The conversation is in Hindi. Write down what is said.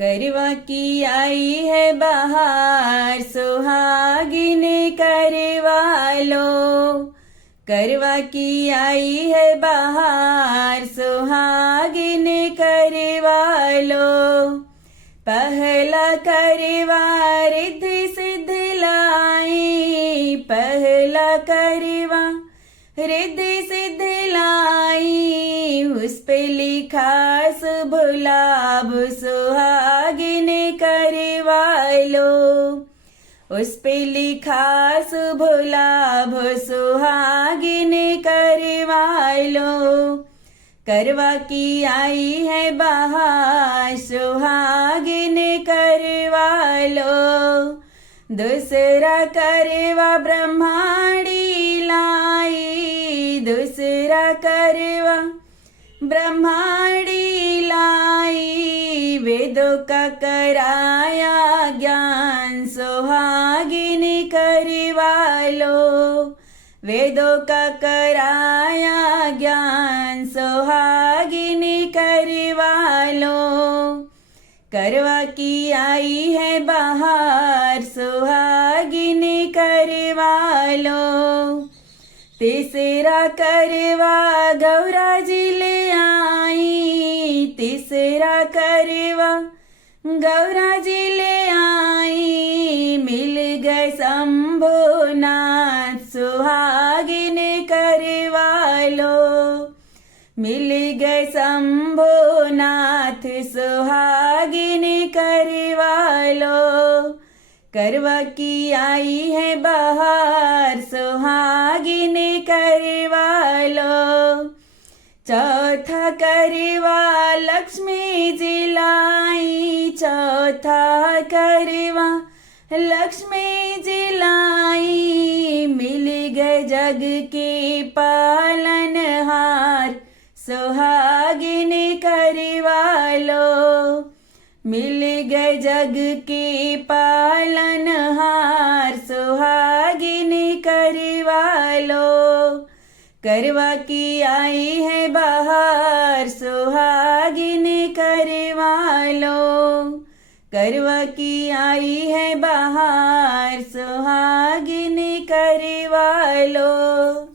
करवा की आई है बहार, सुहागिन करवा लो। करवा की आई है बहार, सुहागिन करवा लो। पहला करवा रिद्धि सिद्धि लाई, पहला करवा रिद्धि सिद्धि लाई। उस पे लिखा शुभ लाभ, सुहागिन करवा लो। उस पे लिखा शुभ लाभ, सुहागिन करवा लो। करवा की आई है बहार, सुहागिन करवा लो। दूसरा करवा ब्रह्मांडी लाई, दूसरा करवा ब्रह्मांडी लाई। वेदों का कराया ज्ञान, सुहागिन करवा लो। वेदों का कराया ज्ञान, सुहागिन करवा लो। करवा की आई है बहार, सुहागिन करवा लो। तीसरा करवा गौरा जी ले आई, तीसरा करवा गौरा जी ले आई। मिल गए शंभुनाथ, सुहागिन करवा लो। मिल गए शंभुनाथ, सुहागिन करवा लो। करवा की आई है बहार, सुहागिन करवा लो। चौथा करवा लक्ष्मी जी लाई, चौथा करवा लक्ष्मी जी लाई। मिल गए जग के पालनहार, सुहागिन करवा लो। मिल गए जग के पालनहार, सुहागिन करवा लो। करवा की आई है बहार, सुहागिन करवा लो। करवा की आई है बहार, सुहागिन करवा लो।